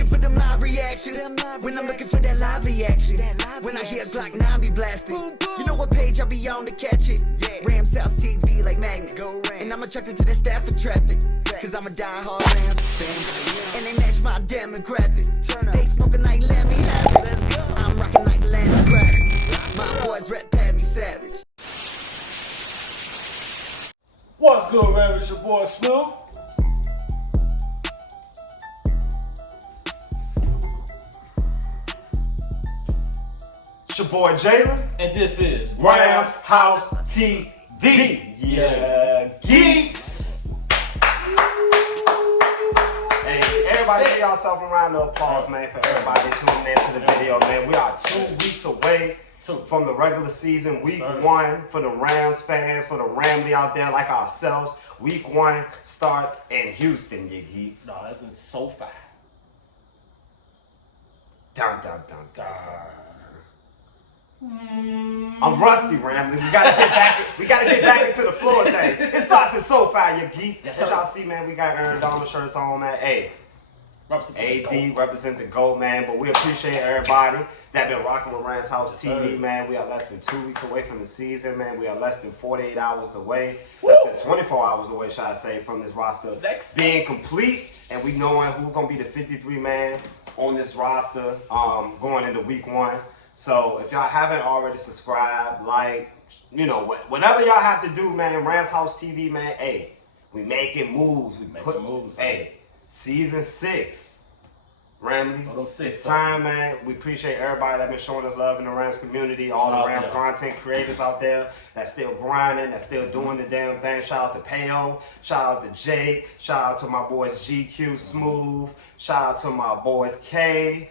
looking for them live reactions. When I'm looking for that lively action. When I hear Glock 9 be blasting. You know what page I be on to catch it. Rams House TV like magnets. And I'm attracted to that Stafford traffic. Cause I'm a die-hard Rams fan. And they match my demographic. They smoking like Lemmy Habit. I'm rocking like Land Cracker. My boys rep Pavy Savage. What's good, man? It's your boy Snoop. It's your boy Jalen. And this is Rams House TV. Yeah, geeks. Hey, everybody give yourself a round of applause, man, for everybody tuning in to the video, man. We are 2 weeks away from the regular season, week 1 for the Rams fans, for the Ramley out there like ourselves. Week 1 starts in Houston, you geeks. No, that's in SoFi. Dun, dun, dun, dun. I'm rusty, Ramley. We gotta get back into the floor of things. It starts in SoFi, you geeks. Yes, As sir. y'all see, man, we got Aaron Donald shirts on, man. Hey, AD represent the GOAT, man. But we appreciate everybody that been rocking with Rams House TV, man. We are less than 2 weeks away from the season, man. We are less than 48 hours away, less than 24 hours away, should I say, from this roster being complete. And we knowing who's gonna be the 53 man on this roster going into week 1. So if y'all haven't already subscribed, like, you know, whatever y'all have to do, man, Rams House TV, man, hey, we making moves. We put moves. Hey, season 6, Ramley. It's time, man. We appreciate everybody that been showing us love in the Rams community, all the Rams content creators out there that's still grinding, that's still doing the damn thing. Shout out to Peo, shout out to Jake, shout out to my boys GQ Smooth, shout out to my boys K.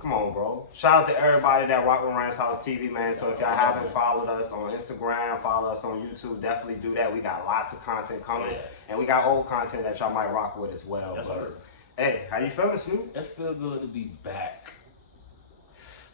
Come on, bro. Shout out to everybody that rock with Rams House TV, man. So if y'all haven't followed us on Instagram, follow us on YouTube, definitely do that. We got lots of content coming. And we got old content that y'all might rock with as well. Yes, but, sir. Hey, how you feeling, Snoop? It's feel good to be back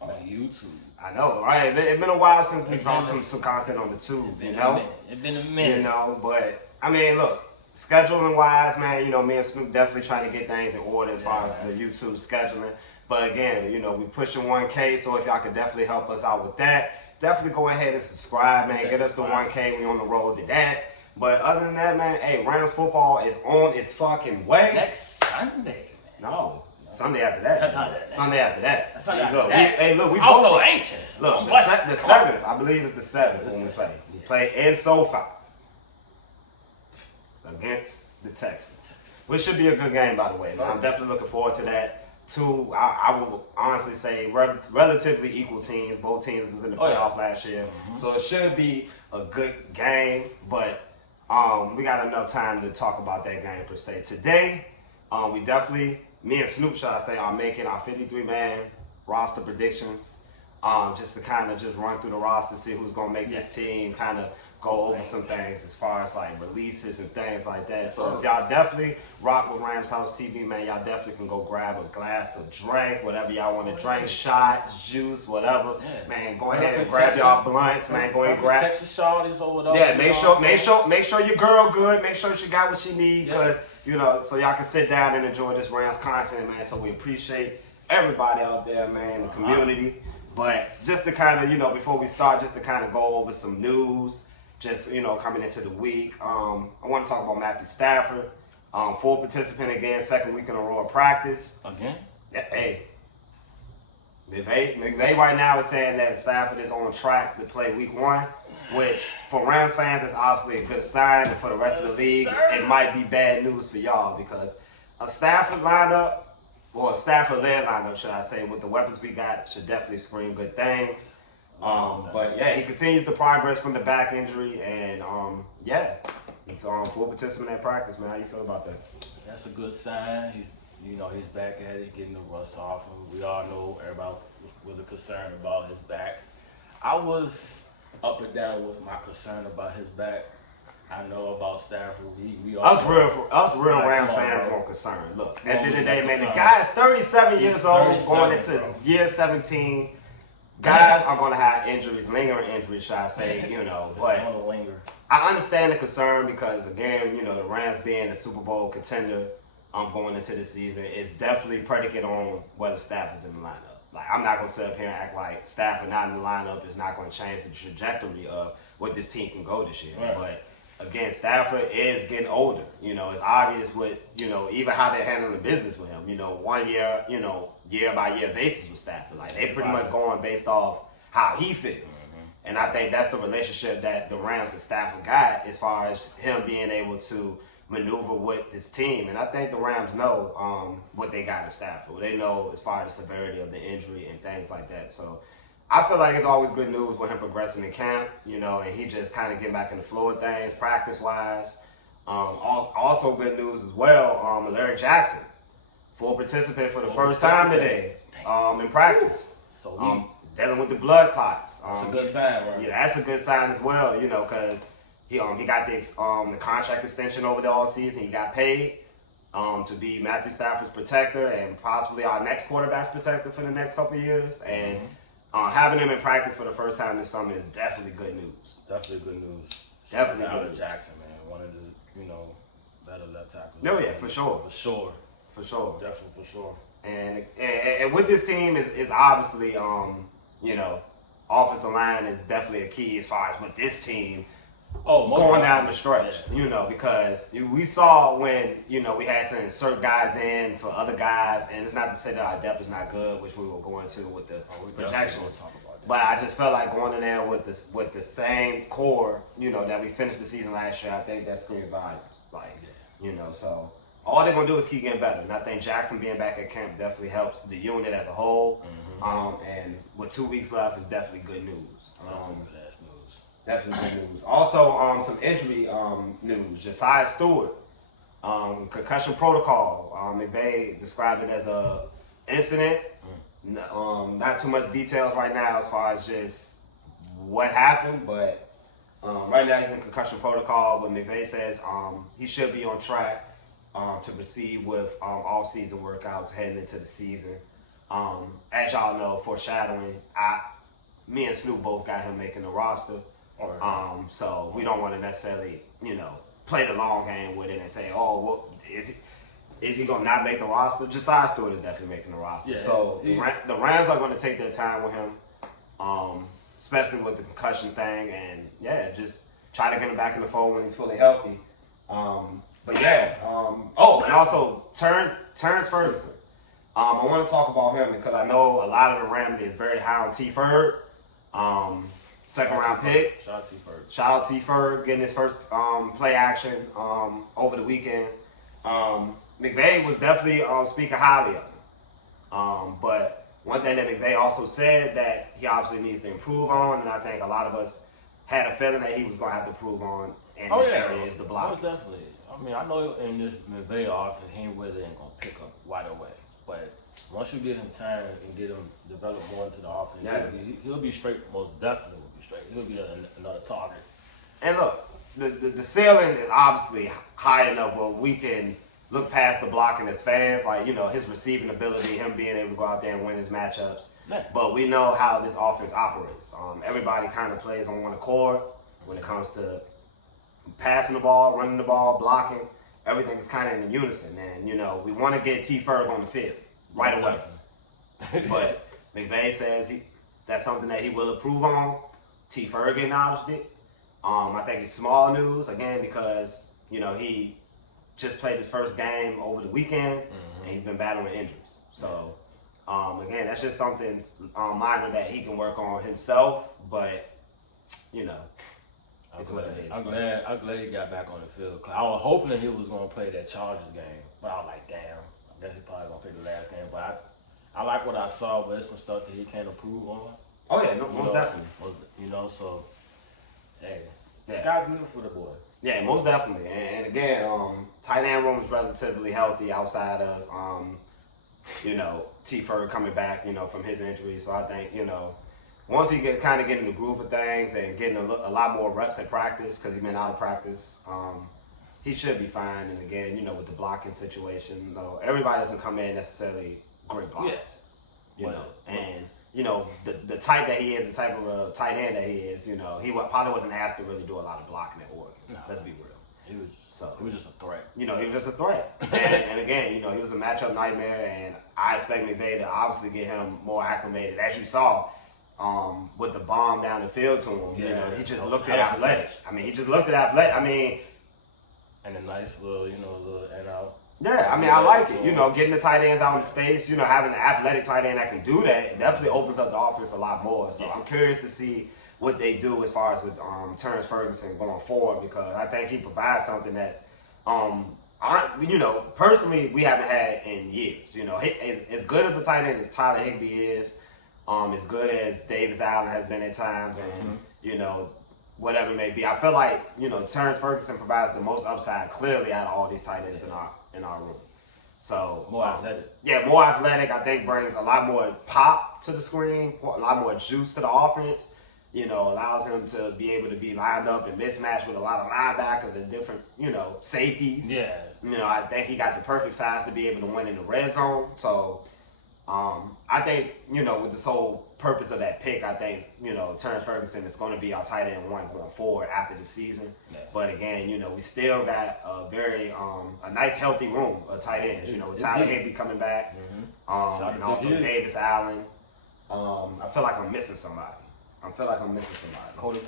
on YouTube. I know, right? It's been a while since we dropped some content on the tube, you know? It's been a minute. You know, but, I mean, look, scheduling-wise, man, you know, me and Snoop definitely trying to get things in order as far as the YouTube scheduling. But again, you know, we pushing 1K, so if y'all could definitely help us out with that, definitely go ahead and subscribe, man. Get us to 1K. We on the road to that. But other than that, man, hey, Rams football is on its fucking way. Next Sunday, man. No, Sunday after that. Sunday after that. Sunday after Look, that. We I'm both so anxious. Look, the 7th, I believe it's the 7th when we play. We play in SoFi against the Texans. Which should be a good game, by the way. I'm definitely looking forward to that. Two, I would honestly say relatively equal teams. Both teams was in the playoff last year. So it should be a good game, but we got enough time to talk about that game per se. Today, we definitely, me and Snoop, should I say, are making our 53-man roster predictions. Just to kind of just run through the roster, see who's going to make this team, kind of go over some things as far as like releases and things like that. So if y'all definitely rock with Rams House TV, man, y'all definitely can go grab a glass of drink, whatever y'all want to drink, shots, juice, whatever. Man, go ahead and grab y'all blunts, man. Go ahead and grab. Texas shorties over there. Yeah, make sure your girl good. Make sure she got what she need, because you know, so y'all can sit down and enjoy this Rams content, man. So we appreciate everybody out there, man, the community. But just to kind of, you know, before we start, just to kind of go over some news. Just, you know, coming into the week, I want to talk about Matthew Stafford. Full participant again, 2nd week in a row of practice. Again? Yeah, hey, McVay right now is saying that Stafford is on track to play week 1, which for Rams fans is obviously a good sign, and for the rest of the league, it might be bad news for y'all, because a Stafford lineup, or a Stafford-led lineup, should I say, with the weapons we got, should definitely scream good things. But yeah, he continues to progress from the back injury, and yeah, he's full participant at practice, man. How you feel about that? That's a good sign. He's back at it, getting the rust off him. We all know everybody was really concerned about his back. I was up and down with my concern about his back. I know about Stafford. Us real Rams fans weren't concerned. Look, at the end of the day, man, the guy is 37 years old, going into year 17. Guys are going to have injuries, lingering injuries, should I say, you know. But going to linger. I understand the concern because, again, you know, the Rams being a Super Bowl contender, going into the season is definitely predicated on whether Stafford's in the lineup. Like, I'm not going to sit up here and act like Stafford not in the lineup is not going to change the trajectory of what this team can go this year. Right. But again, Stafford is getting older. You know, it's obvious with, you know, even how they're handling business with him. You know, 1 year, you know, year by year basis with Stafford. Like, they pretty much going based off how he feels. And I think that's the relationship that the Rams and Stafford got as far as him being able to maneuver with this team. And I think the Rams know what they got in Stafford. They know as far as the severity of the injury and things like that. So I feel like it's always good news with him progressing in camp, you know, and he just kind of getting back in the flow of things practice-wise. Also good news as well, Larry Jackson, full participant for the first time today in practice. So dealing with the blood clots. that's a good sign, right? Yeah, that's a good sign as well, you know, because he got the contract extension over the all season. He got paid to be Matthew Stafford's protector and possibly our next quarterback's protector for the next couple of years. And having him in practice for the first time this summer is definitely good news. Definitely good news. Definitely Shout good out news. to Jackson, man. One of the, you know, better left tackles. No, yeah, for sure. For sure. For sure. Definitely for sure. And with this team is obviously, you know, offensive line is definitely a key as far as with this team going down the stretch, you know, because we saw when, you know, we had to insert guys in for other guys, and it's not to say that our depth is not good, which we will go into with the projections. Talk about that. But I just felt like going in there with the same core, you know, that we finished the season last year. I think that screams volumes. Like, you know, so all they're gonna do is keep getting better. And I think Jackson being back at camp definitely helps the unit as a whole. And with 2 weeks left, is definitely good news. That's news. Definitely good news. Also, some injury news. Josiah Stewart, concussion protocol. McVay described it as a incident. Not too much details right now as far as just what happened, but right now he's in concussion protocol. But McVay says he should be on track to proceed with all-season workouts heading into the season. As y'all know, foreshadowing, me and Snoop both got him making the roster. So we don't want to necessarily, you know, play the long game with it and say, oh, well, is he going to not make the roster? Josiah Stewart is definitely making the roster. Yeah, so the Rams are going to take their time with him, especially with the concussion thing. And, yeah, just try to get him back in the fold when he's fully healthy. But, yeah. And also, Terrence Ferguson. I want to talk about him because I know a lot of the Rams is very high on T. Ferg. Second round pick. Shout out to Ferg. Shout out T. Ferg getting his first play action over the weekend. McVay was definitely speaking highly of him. But one thing that McVay also said that he obviously needs to improve on, and I think a lot of us had a feeling that he was going to have to improve on in this area is the block. Most definitely. I mean, I know in this McVay offense, he ain't really ain't going to pick up right away. But once you give him time and get him develop more into the offense, he'll be straight. Most definitely will be straight. He'll be another target. And look, the ceiling is obviously high enough where we can look past the blocking as fans, like, you know, his receiving ability, him being able to go out there and win his matchups. Yeah. But we know how this offense operates. Everybody kind of plays on one accord when it comes to passing the ball, running the ball, blocking. Everything is kind of in unison, and, you know, we want to get T. Ferg on the field right away. But McVay says that's something that he will improve on. T. Ferg acknowledged it. I think it's small news, again, because, you know, he just played his first game over the weekend, and he's been battling injuries. So, again, that's just something minor that he can work on himself, but, you know, it's what it is. I'm glad he got back on the field. Cause I was hoping that he was going to play that Chargers game, but I was like, damn, I guess he probably going to play the last game. But I like what I saw, but there's some stuff that he can't improve on. Oh, yeah, most definitely. You know, so, hey, Yeah. sky's the limit for the boy. Yeah, most definitely. And again, tight end room is relatively healthy outside of, you know, T. Ferg coming back, you know, from his injury. So I think, you know, once he kind of get in the groove of things and getting a lot more reps at practice, because he's been out of practice, he should be fine. And again, you know, with the blocking situation, you know, everybody doesn't come in necessarily great blockers. You know, and, you know, the type that he is, the type of tight end that he is, you know, he probably wasn't asked to really do a lot of blocking at Oregon. No. Let's be real. He was He was just a threat. You know, he was just a threat. And again, you know, he was a matchup nightmare, and I expect McVay to obviously get him more acclimated. As you saw, with the bomb down the field to him, you know, he just looked at athletic. I mean, he just looked at athletic. I mean, and a nice little, you know, little and out. Yeah, I mean, I like it. You know, getting the tight ends out in space, you know, having an athletic tight end that can do that, it definitely opens up the offense a lot more. So I'm curious to see what they do as far as with Terrence Ferguson going forward, because I think he provides something that, you know, personally we haven't had in years. You know, as good of a tight end as Tyler Higbee is, as good as Davis Allen has been at times, and you know, whatever it may be. I feel like, you know, Terrence Ferguson provides the most upside clearly out of all these tight ends in our room. So more athletic. Yeah, more athletic. I think brings a lot more pop to the screen, a lot more juice to the offense. You know, allows him to be able to be lined up and mismatched with a lot of linebackers and different, you know, safeties. Yeah. You know, I think he got the perfect size to be able to win in the red zone. So I think, you know, with the sole purpose of that pick, I think, you know, Terrence Ferguson is going to be our tight end one going forward after the season. Yeah. But again, you know, we still got a very, a nice healthy room of tight ends. You know, with Tyler Higbee coming back, and also Davis Allen. I feel like I'm missing somebody. Cody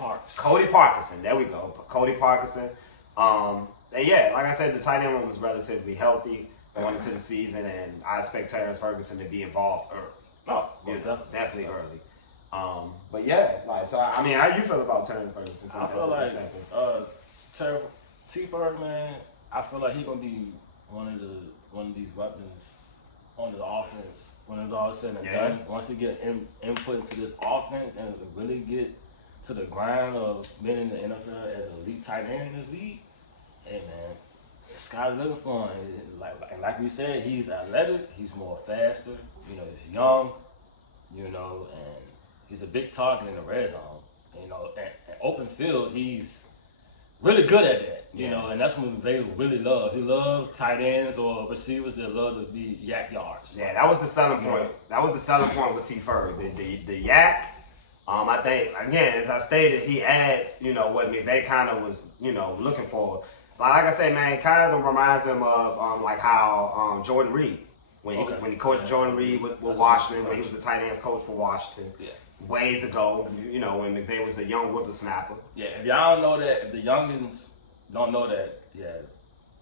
Parkinson. There we go. Cody Parkinson. And yeah, like I said, the tight end room was relatively healthy going into the season, and I expect Terrence Ferguson to be involved early. Oh, yeah, definitely early. But yeah, like, so I mean, how you feel about Terrence Ferguson? I feel like T. Ferg, man. I feel like he's gonna be one of these weapons on the offense when it's all said and done. Once he get input into this offense and really get to the grind of being in the NFL as an elite tight end in this league, hey man, the sky's looking for him. Like we said, he's athletic, he's more faster, you know, he's young, you know, and he's a big target in the red zone. You know, and open field, he's really good at that, you know, and that's what they really love. He loves tight ends or receivers that love to be yak yards. Yeah, that was the selling point. That was the selling point with T. Ferg. The yak. I think, again, as I stated, he adds, you know, what McVay kind of was, you know, looking for. Like I say, man, kind of reminds him of like how Jordan Reed, when he coached Jordan Reed with Washington, when he was the tight ends coach for Washington, ways ago, you know, when McVay was a young whippersnapper. Yeah, if y'all don't know that, if the youngins don't know that,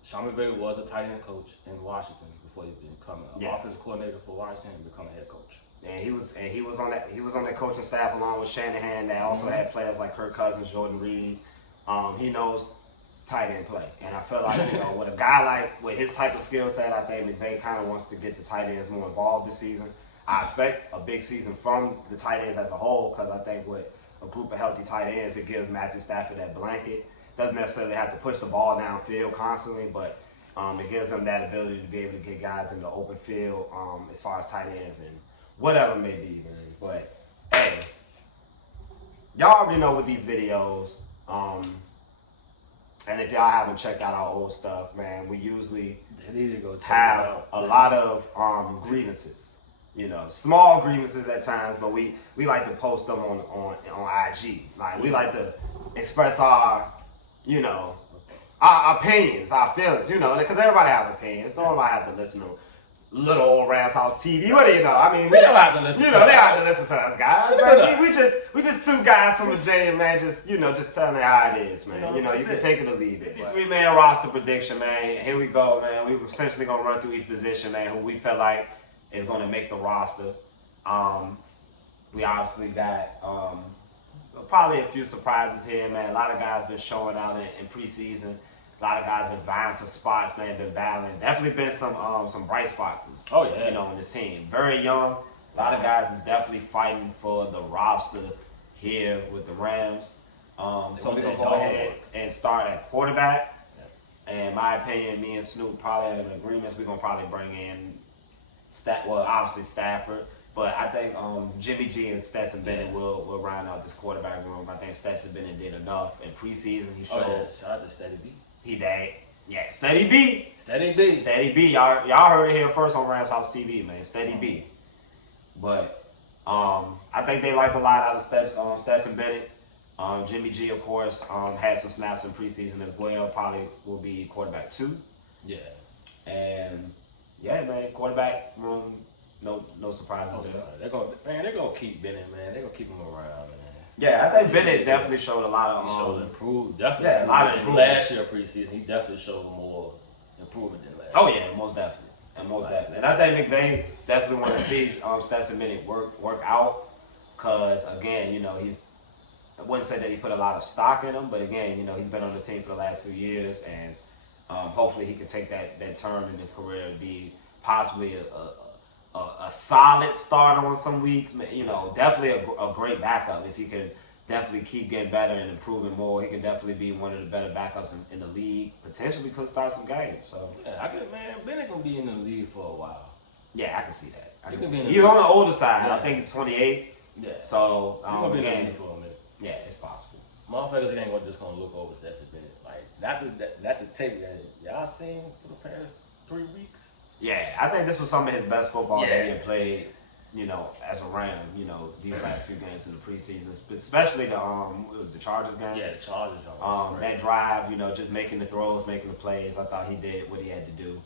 Sean McVay was a tight end coach in Washington before he became an offensive coordinator for Washington and become a head coach. And he was on that coaching staff along with Shanahan that also had players like Kirk Cousins, Jordan Reed. He knows tight end play, and I feel like, you know, with a guy like with his type of skill set, I think McVay kind of wants to get the tight ends more involved this season. I expect a big season from the tight ends as a whole, because I think with a group of healthy tight ends, it gives Matthew Stafford that blanket. Doesn't necessarily have to push the ball downfield constantly, but it gives them that ability to be able to get guys in the open field as far as tight ends and whatever it may be, man. But hey, y'all already know with these videos, and if y'all haven't checked out our old stuff, man, we usually have a lot of grievances. You know, small grievances at times, but we like to post them on IG. Like, we like to express our, you know, our opinions, our feelings, you know, because everybody has opinions. Nobody have to listen to little old Rams House TV. What do you know? I mean, we don't have to listen. You know, they have to listen to us, guys. Man. We just two guys from Virginia, man. Just telling it how it is, man. You know, you can take it or leave it. 53-man roster prediction, man. Here we go, man. We essentially gonna run through each position, man, who we feel like is gonna make the roster. We obviously got probably a few surprises here, man. A lot of guys been showing out in preseason. A lot of guys been vying for spots, man, been battling. Definitely been some bright spots, you know, in this team. Very young. A lot of guys is definitely fighting for the roster here with the Rams. So we're going to go ahead and start at quarterback. And in my opinion, me and Snoop probably have an agreement. We're going to probably bring in, obviously Stafford. But I think Jimmy G and Stetson Bennett will round out this quarterback room. I think Stetson Bennett did enough in preseason. He showed. Shout out to Steady B. He did. Yeah, Steady B. Steady B. Steady B. Y'all heard it here first on Rams House TV, man. Steady B. But I think they like a lot out of Stetson Bennett. Jimmy G, of course, had some snaps in preseason as well. Probably will be quarterback 2. Yeah. And yeah, man, quarterback room, no surprises there. They're gonna keep Bennett, man. They're gonna keep him around, man. Yeah, I think Bennett definitely showed a lot of. He showed improved, definitely. Yeah, a lot of improvement. Last year preseason, he definitely showed more improvement than last. Oh yeah, most definitely, and I think McVay definitely want to see Stetson Bennett work out, cause again, you know, I wouldn't say that he put a lot of stock in him, but again, you know, he's been on the team for the last few years, and hopefully he can take that turn in his career and be possibly a solid starter on some weeks. You know, definitely a great backup if he can definitely keep getting better and improving more. He can definitely be one of the better backups in the league. Potentially could start some games. So yeah, Bennett gonna be in the league for a while. Yeah, I can see that. He's on the older side. Yeah. I think he's 28. Yeah. So he's gonna be in the league for a minute. Yeah, it's possible. Motherfuckers ain't just gonna look over Stetson Bennett. Like not the tape that y'all seen for the past 3 weeks. Yeah, I think this was some of his best football that he had played, you know, as a Ram, you know, these last few games in the preseason, especially the Chargers game. Yeah, the Chargers. That drive, you know, just making the throws, making the plays. I thought he did what he had to do.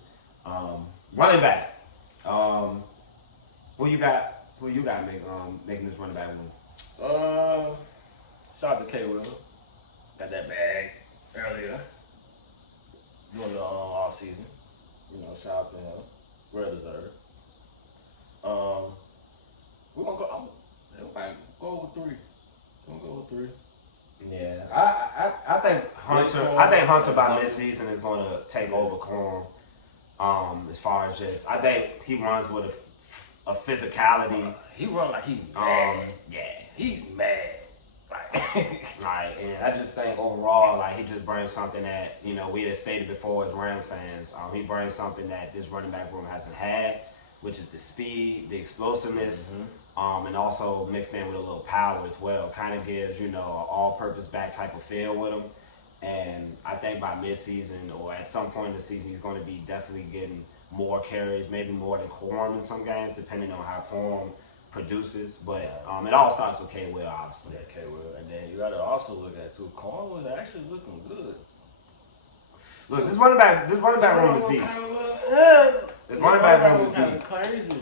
Running back. Who you got making this running back move? Shout out to K. Will. Got that bag earlier. Doing the all season. You know, shout out to him. Well deserved. We're gonna go. Go with 3. We're gonna go with 3. Yeah, I think Hunter by midseason is going to take over Corum. As far as just, I think he runs with a physicality. He run like he's mad. Yeah, he's mad. Right, and I just think overall, like, he just brings something that, you know, we had stated before as Rams fans. He brings something that this running back room hasn't had, which is the speed, the explosiveness, and also mixed in with a little power as well. Kind of gives, you know, an all-purpose back type of feel with him. And I think by midseason or at some point in the season, he's going to be definitely getting more carries, maybe more than Corum in some games, depending on how Corum produces. But it all starts with K. Will, obviously. Yeah, K. Will. And then you got to also look at, too, Corum was actually looking good. Look, this running back room is deep. This running back room is deep. Crazy.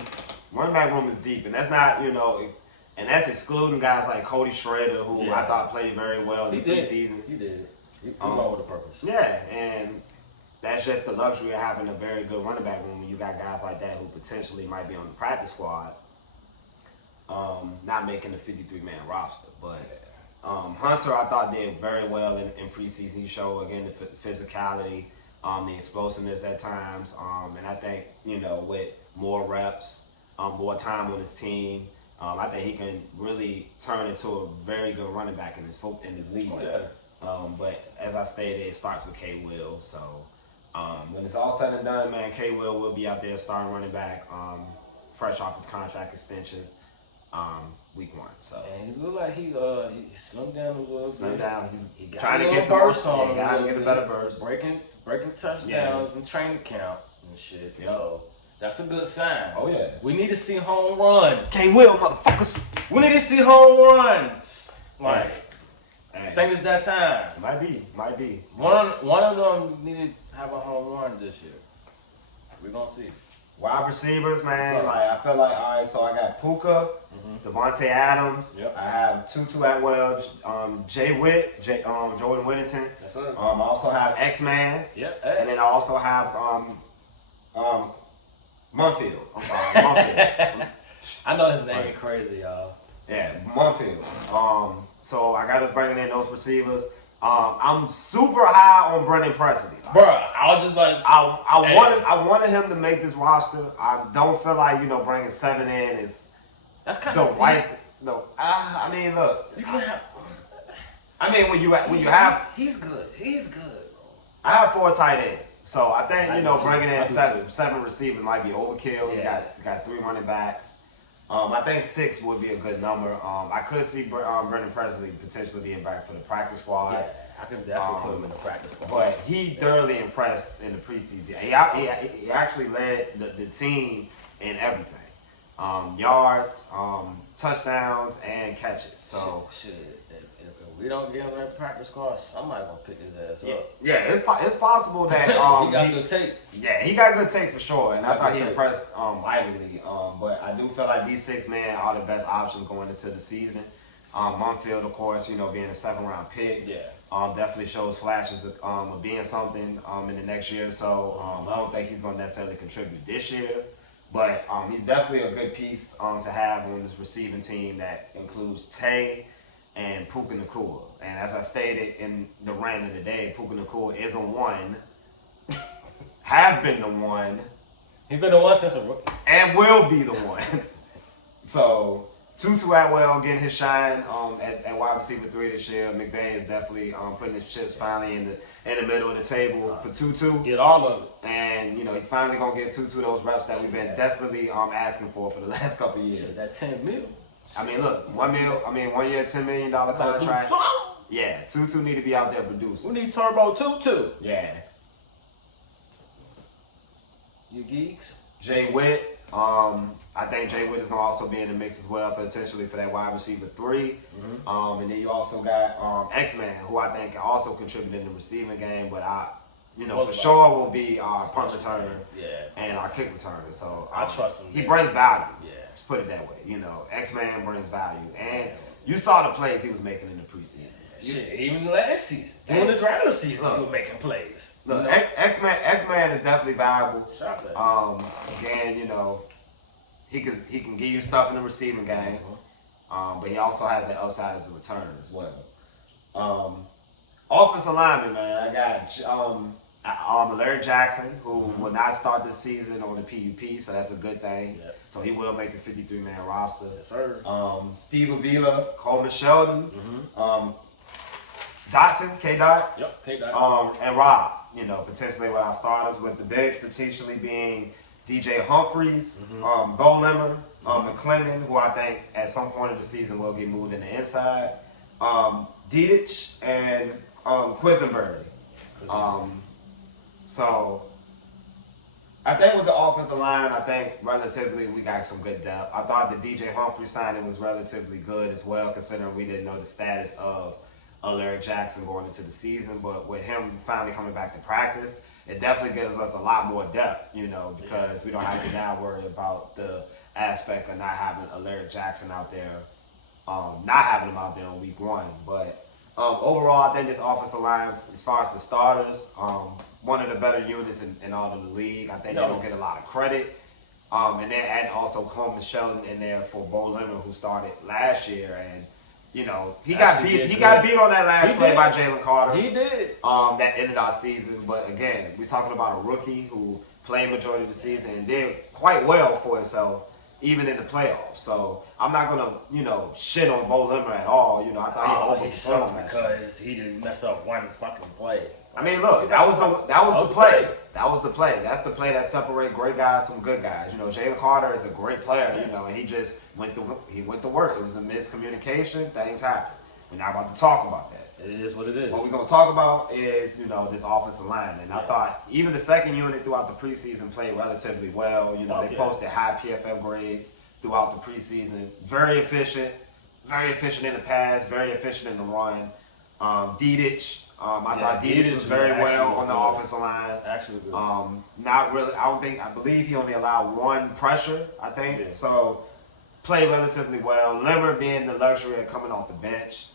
Running back room is deep, and that's not, you know, and that's excluding guys like Cody Schrader, who I thought played very well in the preseason. He did. He went with a purpose. Yeah, and that's just the luxury of having a very good running back room when you got guys like that who potentially might be on the practice squad, not making the 53-man roster. But Hunter, I thought, did very well in preseason. He showed, again, the physicality, the explosiveness at times. And I think, you know, with more reps, more time on his team, I think he can really turn into a very good running back in his league. Oh, yeah. But as I stated, it starts with K. Will. So when it's all said and done, man, K. Will be out there starting running back, fresh off his contract extension, week 1. So and he looked like he slimmed down a little bit. Slimmed down. He's He trying to get the burst on him. Got to get a better burst. Breaking touchdowns and training camp and shit. Yep. So that's a good sign. Oh yeah. We need to see home runs. K. Will, motherfuckers. We need to see home runs. Like, hey. I think it's that time. Might be. One of them needed to have a home run this year. We're gonna see. Wide receivers, man. Like, I feel like, all right, so I got Puka, Devontae Adams. Yep. I have Tutu Atwell, Jay Witt, Jordan Whittington. Yes, sir. I also have X-Man. Yep. And then I also have Munfield. I'm sorry, Munfield. I know his name is crazy, y'all. Yeah, Munfield. So I got us bringing in those receivers. I'm super high on Brendan Presley. Bruh, I was just about to... I wanted him to make this roster. I don't feel like, you know, bringing 7 in is That's kind the of right. No, I mean, look. You can have... I mean, when you have, He's good. He's good. I have 4 tight ends, so I think, I you know, do bringing too. in I do seven receivers might be overkill. Yeah. You got 3 running backs. I think 6 would be a good number. I could see Brendan Presley potentially being back for the practice squad. Yeah, I can definitely put him in the practice squad. But he thoroughly impressed in the preseason. He actually led the team in everything. Yards, touchdowns, and catches. So shit. If we don't get him that practice squad, somebody gonna pick his ass up. Yeah, it's possible that He got good tape. Yeah, he got good tape for sure, and I thought he Good tape. impressed mightily. But I do feel like these 6 men are the best options going into the season. Mumfield, of course, you know, being a 7th-round pick, definitely shows flashes of being something in the next year. So I don't think he's going to necessarily contribute this year, but he's definitely a good piece to have on this receiving team that includes Tay and Puka Nacua. And as I stated in the rant of the day, Puka Nacua is a 1, has been the 1. He's been the one since a rookie. And will be the 1. So Tutu Atwell getting his shine at wide receiver 3 this year. McVay is definitely putting his chips finally in the middle of the table for Tutu. Get all of it. And you know he's finally gonna get Tutu those reps that we've been desperately asking for the last couple of years. Is that $10 million? I mean, look, 1 year, $10 million contract. Yeah, Tutu need to be out there producing. We need Turbo Tutu. Yeah. You geeks. Jay Witt. I think Jay Witt is gonna also be in the mix as well, potentially for that wide receiver 3. And then you also got X-Man, who I think can also contribute in the receiving game, but for sure will be our punt returner and our kick returner. So I trust him. He brings value. Yeah. Let's put it that way. You know, X-Man brings value, and you saw the plays he was making in the preseason. Shit, even last season, during this regular season, he was making plays. Look, X-Man is definitely valuable. Shout out. Again, you know, he can give you stuff in the receiving game, but he also has that upside as a returner as well. Offensive lineman, man, I got Larry Jackson, who will not start this season on the PUP, so that's a good thing. Yep. So he will make the 53-man roster. Yes, sir. Steve Avila, Coleman Sheldon, Dotson, K-Dot, Yep, K-Dot. and Rob, you know, potentially with our starters, with the bench potentially being DJ Humphries, Bo Limmer, McClendon, who I think at some point of the season will get moved in the inside, Dedich, and Quisenberry. So I think with the offensive line, I think relatively we got some good depth. I thought the DJ Humphrey signing was relatively good as well, considering we didn't know the status of Larry Jackson going into the season. But with him finally coming back to practice, it definitely gives us a lot more depth, you know, because we don't have to now worry about the aspect of not having a Larry Jackson out there, not having him out there on week 1. But overall, I think this offensive line, as far as the starters, one of the better units in all of the league. I think they don't get a lot of credit. And then adding also Coleman Sheldon in there for Bo Limmer, who started last year, and you know he got beat. He got beat on that last play by Jalen Carter. He did. That ended our season. But again, we're talking about a rookie who played majority of the season and did quite well for himself, even in the playoffs. So I'm not gonna, you know, shit on Bo Limmer at all. You know, I thought he sucked because he didn't mess up one fucking play. I mean, look, that was the play. That was the play. That's the play that separates great guys from good guys. You know, Jalen Carter is a great player. You know, and he just went to work. It was a miscommunication. Things happen. We're not about to talk about that. It is what it is. What we're gonna talk about is, you know, this offensive line. And I thought even the second unit throughout the preseason played relatively well. You know, they posted high PFF grades throughout the preseason. Very efficient in the pass, very efficient in the run. Dedich. I thought Dedich was very well on the offensive line. Actually good. Not really. I believe he only allowed 1 pressure, I think. Yeah. So played relatively well. Limmer being the luxury of coming off the bench.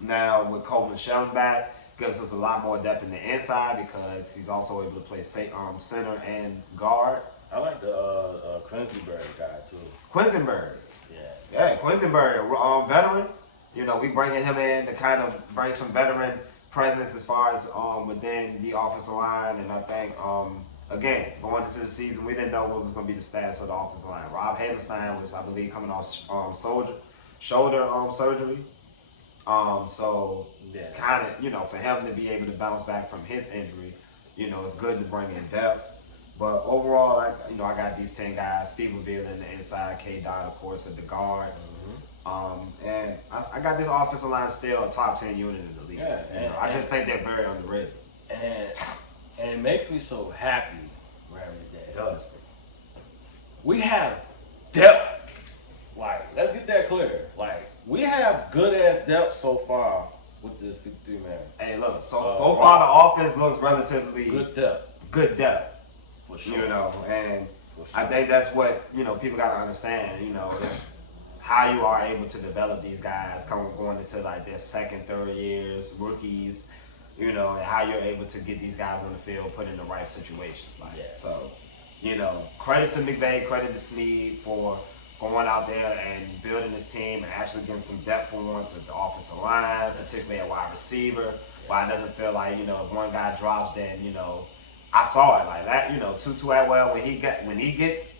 Now with Coleman Sheldon back, gives us a lot more depth in the inside because he's also able to play center and guard. I like the Quisenberry guy too. Quisenberry. Yeah. Yeah, Quisenberry, veteran. You know, we bringing him in to kind of bring some veteran presence as far as within the offensive line, and I think again going into the season we didn't know what was going to be the status of the offensive line. Rob Havenstein was, I believe, coming off shoulder surgery, so kind of, you know, for him to be able to bounce back from his injury, you know, it's good to bring in depth. But overall, I got these 10 guys: Steve Avila in the inside, K-Dot, of course, at the guards. And I got this offensive line still a top 10 unit in the league. Yeah, and I just think they're very underrated. And it makes me so happy, Remy, that we have depth. Like, let's get that clear. Like, we have good ass depth so far with this 53 man. Hey, look. So far the offense looks relatively Good depth. Good depth. For sure. You know, and For sure. I think that's what, you know, people got to understand, you know, is how you are able to develop these guys going into like their second, third years, rookies, you know, and how you're able to get these guys on the field, put in the right situations. Like, Yeah. So, you know, credit to McVay, credit to Snead for going out there and building this team and actually getting some depth for once at the offensive line, particularly at wide receiver, where it doesn't feel like, you know, if one guy drops, then, you know, I saw it like that, you know, Tutu Atwell, when he gets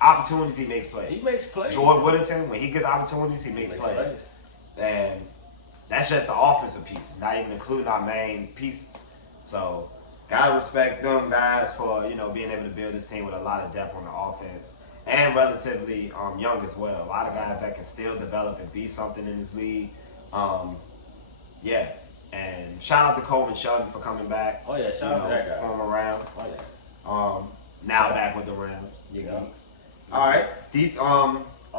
opportunities, he makes plays. He makes plays. George Whittington, when he gets opportunities, he makes plays. And that's just the offensive pieces, not even including our main pieces. So, gotta respect them guys for, you know, being able to build this team with a lot of depth on the offense. And relatively young as well. A lot of guys that can still develop and be something in this league. Yeah. And shout out to Coleman Shelton for coming back. Oh yeah, shout out to that guy. From around. Oh yeah. Now back with the Rams. Yeah. All right.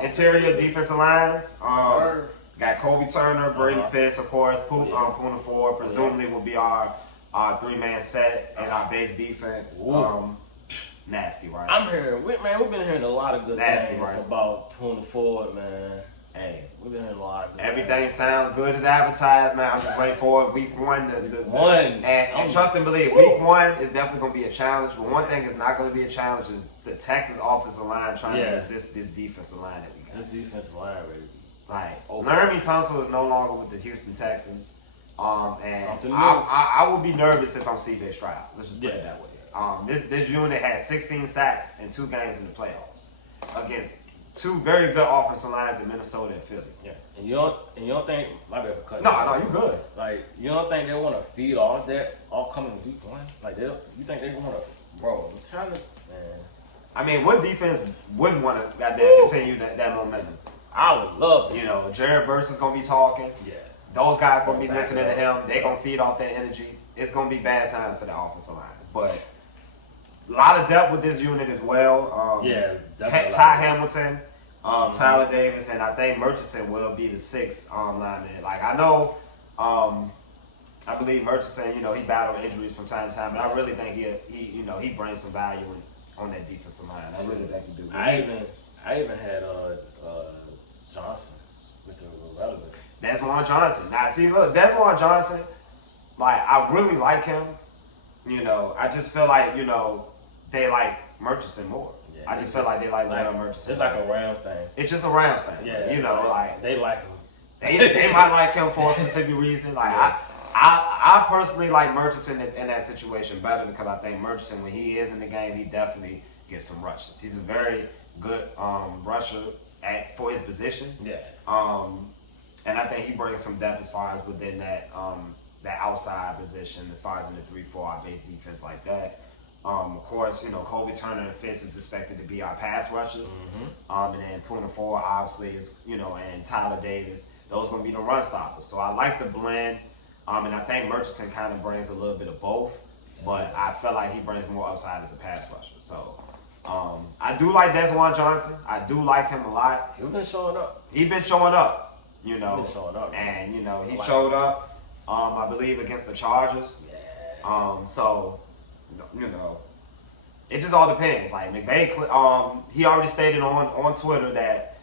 Interior defensive lines. Got Kobe Turner, Brady Fisk, of course. Poona Ford presumably will be our three-man set in our base defense. Nasty, right? I'm hearing, we've been hearing a lot of good things about Poona Ford, man. Hey, we've been hearing a lot of good everything things. sounds good as advertised, man. I'm just waiting for it. Week one, and trust and believe, week one is definitely going to be a challenge. But one thing is not going to be a challenge is the Texas offensive line trying to resist this defensive line that we got. This defensive line, ready. Like, Laramie Tunsil is no longer with the Houston Texans. And Something new. I would be nervous if I'm C.J. Stroud. Let's just put it that way. This unit had 16 sacks in 2 games in the playoffs against 2 very good offensive lines in Minnesota and Philly. Yeah, and you don't think my bad for cutting. No, you good. Like, you don't think they want to feed all that all coming week one? Like, you think they want to, bro? I'm trying to, man. I mean, what defense wouldn't want to continue that momentum? I would love it. You know, Jared Verse is gonna be talking. Yeah. Those guys gonna be listening to him. They gonna feed off that energy. It's gonna be bad times for the offensive line, but. A lot of depth with this unit as well. Ty Hamilton, Tyler Davis, and I think Murchison will be the 6th lineman. Like, I know, I believe Murchison, you know, he battled injuries from time to time, but I really think he brings some value on that defensive line. I really think he do. I even had Johnson with the relevant. Desmond Johnson. Now, see, look, Desmond Johnson, like, I really like him. You know, I just feel like, you know, they like Murchison more. Yeah, I just feel like they like Murchison. It's like a Rams thing. It's just a Rams thing. Yeah. You know, like they like him. They might like him for a specific reason. Like I personally like Murchison in that situation better because I think Murchison, when he is in the game, he definitely gets some rushes. He's a very good rusher for his position. Yeah. And I think he brings some depth as far as within that outside position, as far as in the 3-4 our base defense like that. Of course, you know, Kobe Turner and Fitz is expected to be our pass rushers. And then Poona Ford obviously is, you know, and Tyler Davis. Those are going to be the run stoppers. So I like the blend. And I think Murchison kind of brings a little bit of both. But I feel like he brings more upside as a pass rusher. So I do like Desmond Johnson. I do like him a lot. He's been showing up. He's been showing up, you know. He's been showing up. And, you know, he showed up, I believe, against the Chargers. Yeah. So, you know, it just all depends. Like, McVay, he already stated on Twitter that,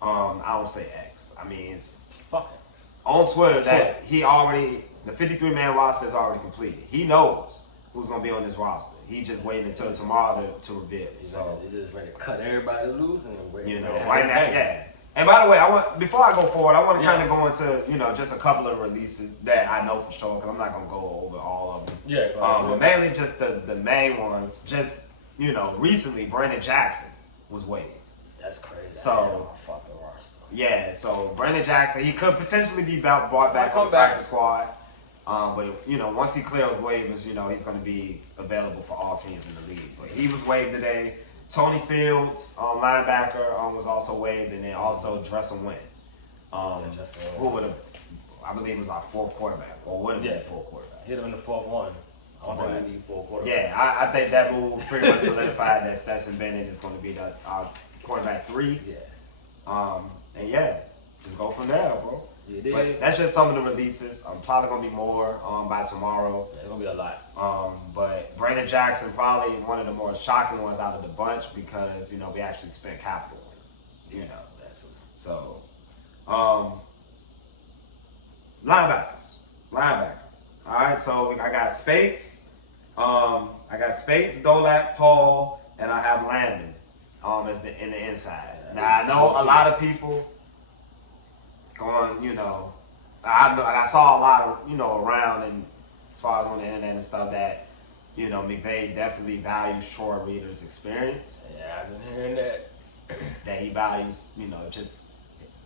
I don't say X. I mean, it's fuck X. On Twitter that he already, the 53-man roster is already completed. He knows who's going to be on this roster. He just waiting until tomorrow to reveal it. So they just ready to cut everybody loose and wait. You know, right now, yeah. And by the way, before I go forward, I want to kind of go into, you know, just a couple of releases that I know for sure, because I'm not going to go over all of them. Yeah. But mainly just the main ones. Just, you know, recently, Brandon Jackson was waived. That's crazy. So, fucking roster. Yeah, so Brandon Jackson, he could potentially be brought back on the practice squad. But, you know, once he clears waivers, you know, he's going to be available for all teams in the league. But he was waived today. Tony Fields, linebacker, was also waived, and then also Dressel Wynn, who would have, I believe, was our 4th quarterback, or would have been the 4th quarterback. Hit him in the 4th one. I don't think we need 4 quarterbacks. Yeah, I think that move pretty much solidified that Stetson Bennett is going to be our quarterback 3. Yeah. And yeah, just go from there, bro. But that's just some of the releases. I'm probably gonna be more by tomorrow. It's gonna be a lot. But Brandon Jackson probably one of the more shocking ones out of the bunch because we actually spent capital on him. That's what. So, linebackers. All right, so I got Spates. Dolak, Paul, and I have Landon as in the inside. Now I know a lot of people going, I saw a lot of around and as far as on the internet and stuff that McVay definitely values Troy Reader's experience. Yeah, I've been hearing that. That he values, just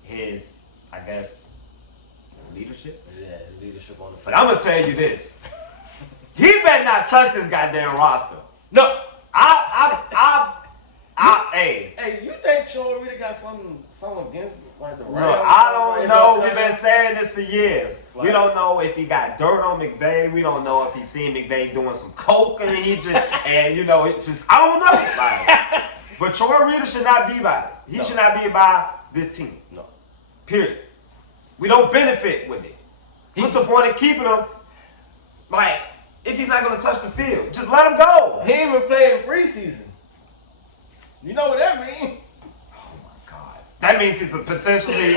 his, I guess, leadership. Yeah, his leadership on the field. But I'm gonna tell you this: he better not touch this goddamn roster. No, Hey, you think Troy really got something against like the Rams? Look, I don't know. We've been saying this for years. We don't know if he got dirt on McVay. We don't know if he seen McVay doing some coke and he just I don't know. Like, but Troy Reader should not be by it. He should not be by this team. No. Period. We don't benefit with it. What's the point of keeping him? Like, if he's not gonna touch the field, just let him go. He ain't even playing preseason. You know what that means? Oh my God. That means he could potentially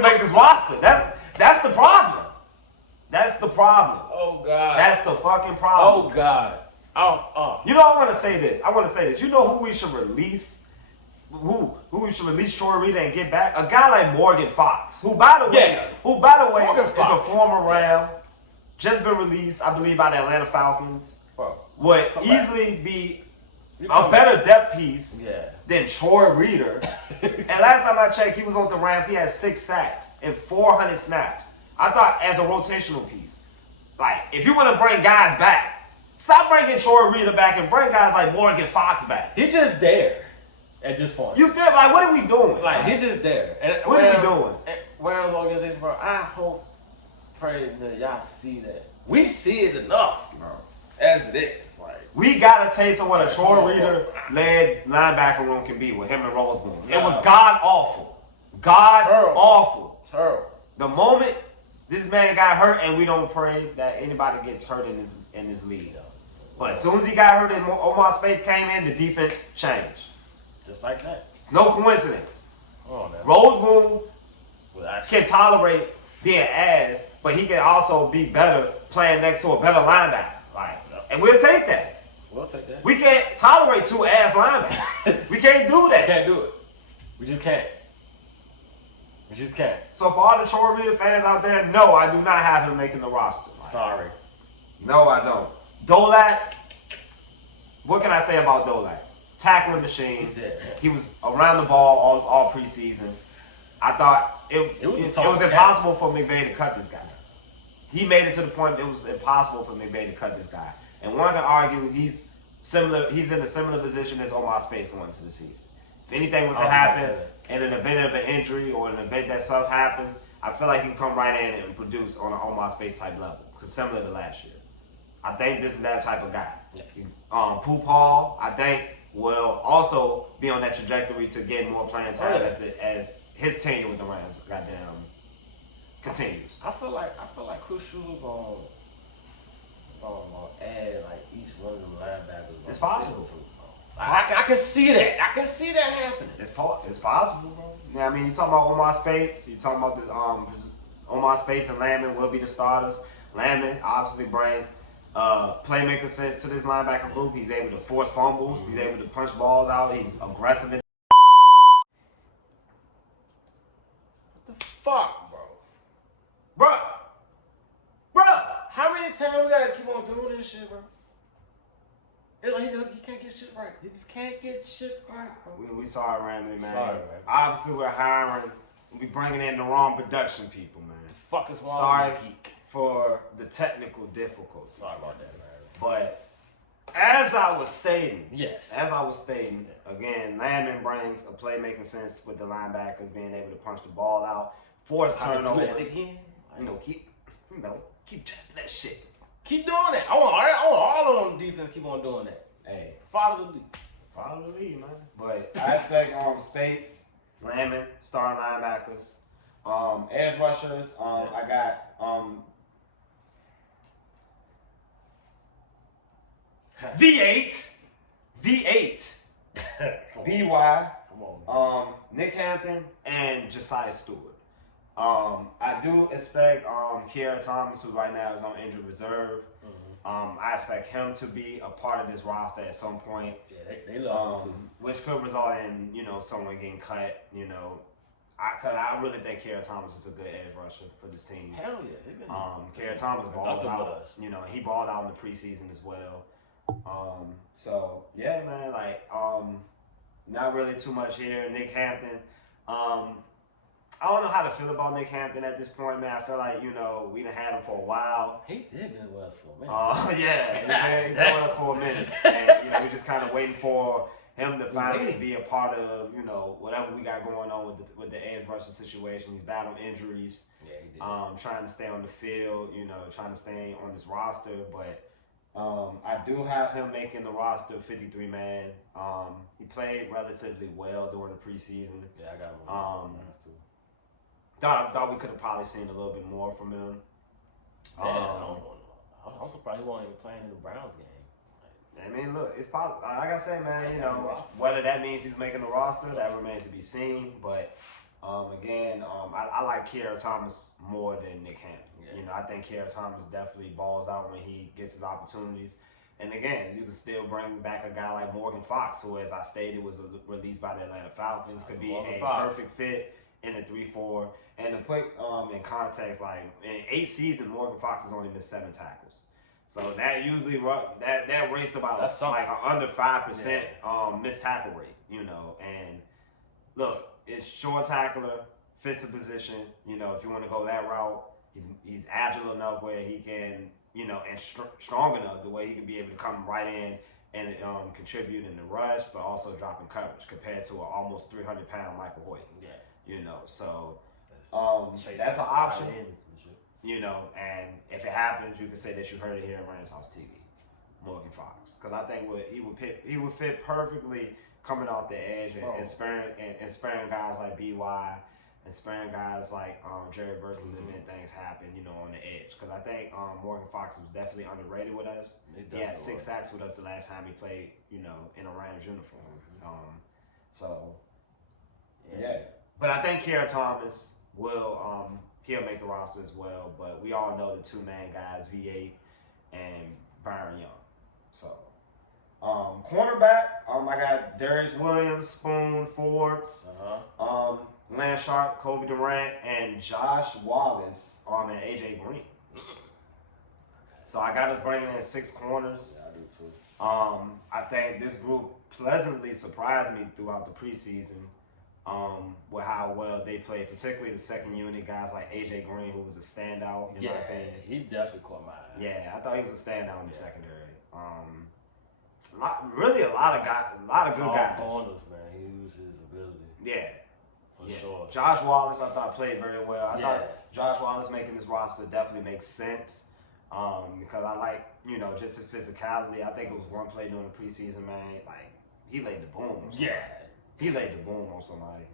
make this roster. That's the problem. That's the problem. Oh God. That's the fucking problem. Oh God. You know, I want to say this. You know who we should release? Who we should release Troy Reader and get back? A guy like Morgan Fox, who by the way is a former Ram, just been released, I believe, by the Atlanta Falcons. Bro, would easily be a better depth piece than Troy Reader. And last time I checked, he was on the Rams. He had 6 sacks and 400 snaps. I thought as a rotational piece, like if you want to bring guys back, stop bringing Troy Reader back and bring guys like Morgan Fox back. He's just there at this point. You feel like, what are we doing? Like, he's just there. And what are we doing? Rams organization, bro, I pray that y'all see that. We see it enough, bro, as it is. Like, we got a taste of what a Troy Reader-led linebacker room can be with him and Roseman. It was god-awful. God-awful. Terrible. The moment this man got hurt, and we don't pray that anybody gets hurt in this league. But as soon as he got hurt and Omar Speights came in, the defense changed. Just like that. It's no coincidence. Oh, man. Roseman can tolerate being ass, but he can also be better playing next to a better linebacker. And we'll take that. We'll take that. We can't tolerate 2 ass linebackers. We can't do that. We can't do it. We just can't. We just can't. So for all the Troy Reader fans out there, no, I do not have him making the roster. Sorry. No, I don't. Dolak, what can I say about Dolak? Tackling machine. He's dead. He was around the ball all preseason. I thought it was impossible for McVay to cut this guy. He made it to the point it was impossible for McVay to cut this guy. And one can argue he's in a similar position as Omar Speights going into the season. If anything was to happen in an event of an injury or an event that stuff happens, I feel like he can come right in and produce on an Omar Speights type level. Because similar to last year. I think this is that type of guy. Yeah. Paul, I think, will also be on that trajectory to get more playing time as his tenure with the Rams continues. I feel like Chris Shula gonna add like each one of them linebackers. It's possible. I can see that. I can see that happening. It's possible, bro. Yeah, I mean, you talking about Omar Speights. You talking about this Omar Speights and Landman will be the starters. Landman obviously brings playmaking sense to this linebacker group. He's able to force fumbles. He's able to punch balls out. He's aggressive. What the fuck, bro? How many times we gotta keep on doing this shit, bro? It's like he can't get shit right. He just can't get shit right, bro. We sorry, Ramley, man. Sorry, man. Obviously, we're hiring. We bringing in the wrong production people, man. The fuck is wrong Sorry with this geek? for the technical difficulties. Sorry about that, man. But as I was stating, Yes. Again, Landman brings a playmaking sense with the linebackers being able to punch the ball out, force turnovers. Again. Keep tapping that shit. Keep doing that. I want all of them defense keep on doing that. Hey, Follow the lead. follow the lead, man. But I expect Speights, Landman, starting linebackers. Edge rushers. I got V8, BY, Come on. Nick Hampton, and Josiah Stewart. I do expect Kiara Thomas, who right now is on injured reserve. I expect him to be a part of this roster at some point. Yeah, they love him too. Which could result in, someone getting cut, Cause I really think Kiara Thomas is a good edge rusher for this team. Hell yeah. Kiara Thomas balls Nothing but out. us. He balled out in the preseason as well. So yeah, man, not really too much here. Nick Hampton. I don't know how to feel about Nick Hampton at this point, man. I feel like, we done had him for a while. He did been with us for a minute. Yeah, he's been with us for a minute. And, we're just kind of waiting for him to finally be a part of, whatever we got going on with the edge rusher situation. He's battling injuries. Yeah, he did. Trying to stay on the field, trying to stay on this roster. But I do have him making the roster 53-man. He played relatively well during the preseason. Yeah, I got him. Too. Thought we could have probably seen a little bit more from him. I'm surprised he wasn't even playing in the Browns game. I mean, look, it's possible. Like I say, man, whether that means he's making the roster, that remains to be seen. But again, I like Kiara Thomas more than Nick Hampton. Yeah. I think Kiara Thomas definitely balls out when he gets his opportunities. And again, you can still bring back a guy like Morgan Fox, who, as I stated, was released by the Atlanta Falcons, could be a perfect fit in the 3-4. And to put in context, in 8 seasons, Morgan Fox has only missed 7 tackles. So that usually that rates about an under 5% missed tackle rate, And look, it's short tackler, fits the position. If you want to go that route, he's agile enough where he can, and strong enough the way he can be able to come right in and contribute in the rush, but also dropping coverage compared to an almost 300-pound Michael Hoyt. Yeah. So that's an option. And if it happens, you can say that you heard it here on Rams House TV, Morgan Fox, because I think he would fit perfectly coming off the edge and sparing guys like BY and sparing guys like Jerry Verson and then things happen, on the edge. Because I think Morgan Fox was definitely underrated with us. He had 6 sacks with us the last time he played, in a Rams uniform. So yeah. But I think Kiara Thomas will he'll make the roster as well. But we all know the 2-man guys, V8 and Byron Young. So cornerback, I got Darius Williams, Spoon, Forbes, Lance Sharp, Kobe Durant, and Josh Wallace and AJ Green. So I got us bringing in 6 corners. Yeah, I do too. I think this group pleasantly surprised me throughout the preseason. With how well they played, particularly the second unit, guys like AJ Green, who was a standout in my opinion. He definitely caught my eye. Yeah, I thought he was a standout in the secondary. A lot of good guys. Corners, man. He used his ability. Yeah. For sure. Josh Wallace, I thought played very well. I thought Josh Wallace making this roster definitely makes sense. Because I like, just his physicality. I think it was one play during the preseason, man. He laid the boom. He laid the boom on somebody.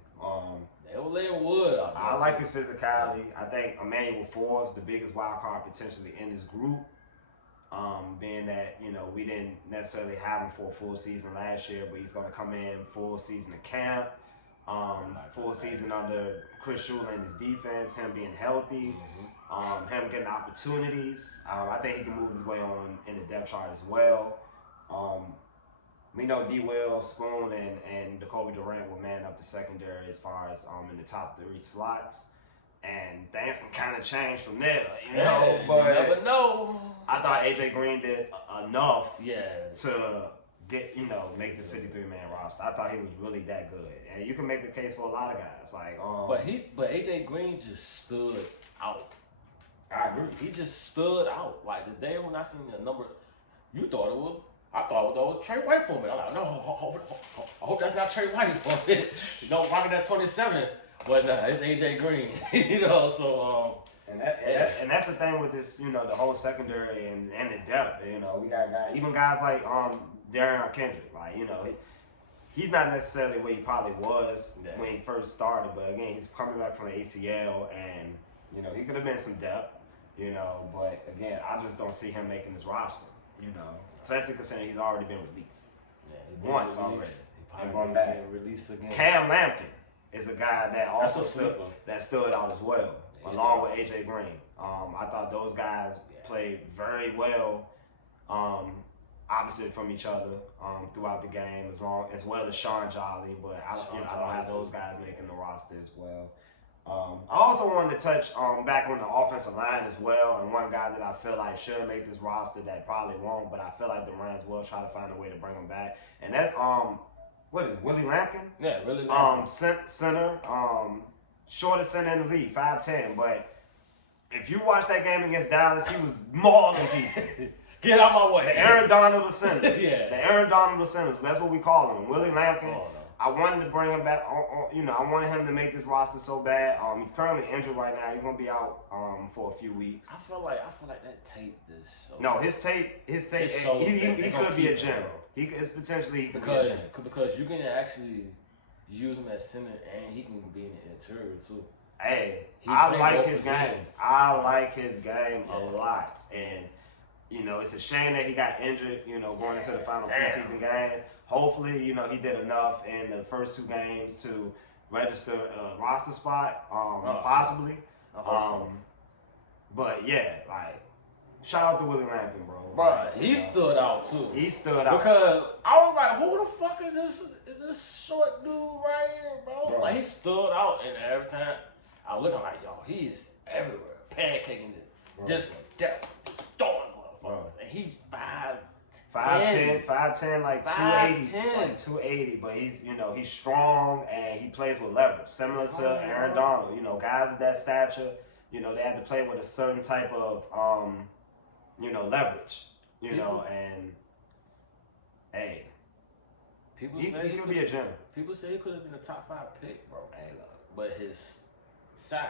They were laying wood. I like his physicality. I think Emmanuel Forbes, the biggest wild card potentially in this group, being that, we didn't necessarily have him for a full season last year, but he's going to come in full season of camp, full season under Chris Shula and his defense, him being healthy, him getting opportunities. I think he can move his way on in the depth chart as well. We know D. Will, Spoon, and Kobe Durant will man up the secondary as far as in the top 3 slots. And things can kind of change from there, But you never know. I thought AJ Green did enough to get, make this 53-man roster. I thought he was really that good. And you can make a case for a lot of guys. But AJ Green just stood out. I agree. He just stood out. The day when I seen the number, I thought it was Trey White for me. I'm like, no, I hope that's not Trey White for me. Rocking that 27. But it's AJ Green. So and that's the thing with this, the whole secondary and the depth. We got guys, even guys like Darian Kendrick. he's not necessarily where he probably was when he first started, but again, he's coming back from the ACL, and you know he could have been some depth, you know. But again, I just don't see him making this roster, you know, especially considering he's already been released once already. And going back, release again. Cam Lampkin is a guy that also stood out as well, along with AJ Green. I thought those guys played very well, opposite from each other throughout the game, as well as Sean Jolly. But I don't have those guys making the roster as well. I also wanted to touch back on the offensive line as well, and one guy that I feel like should make this roster that probably won't, but I feel like the Rams will try to find a way to bring him back, and that's Willie Lampkin? Yeah, Willie Lampkin. Center, shortest center in the league, 5'10", but if you watch that game against Dallas, he was mauling people. Get out my way. The Aaron Donald of centers. Yeah. The Aaron Donald of centers. That's what we call him. Willie Lampkin. Oh, no. I wanted to bring him back. You know, I wanted him to make this roster so bad. He's currently injured right now. He's gonna be out for a few weeks. I feel like that tape is so. No, his tape. So he could be a gem. It's potentially he could be a gem. Because you can actually use him as center and he can be in the interior too. Hey, I like his game. I like his game a lot, and you know it's a shame that he got injured. You know, going into the final preseason game. Hopefully, you know, he did enough in the first 2 games to register a roster spot, possibly. But yeah, like, shout out to Willie Lampkin, bro. Bro, he stood out too. He stood out because I was like, who the fuck is this short dude right here, bro? Like he stood out, and every time I look, I'm like, yo, he is everywhere, pancaking this one, that one, just throwing motherfuckers, and he's 5'10", like 280, but he's, you know, he's strong and he plays with leverage, similar to Aaron Donald. You know, guys of that stature, you know, they have to play with a certain type of, you know, leverage, you know, and hey, he could be a gem. People say he could have been a top 5 pick, bro, but his size.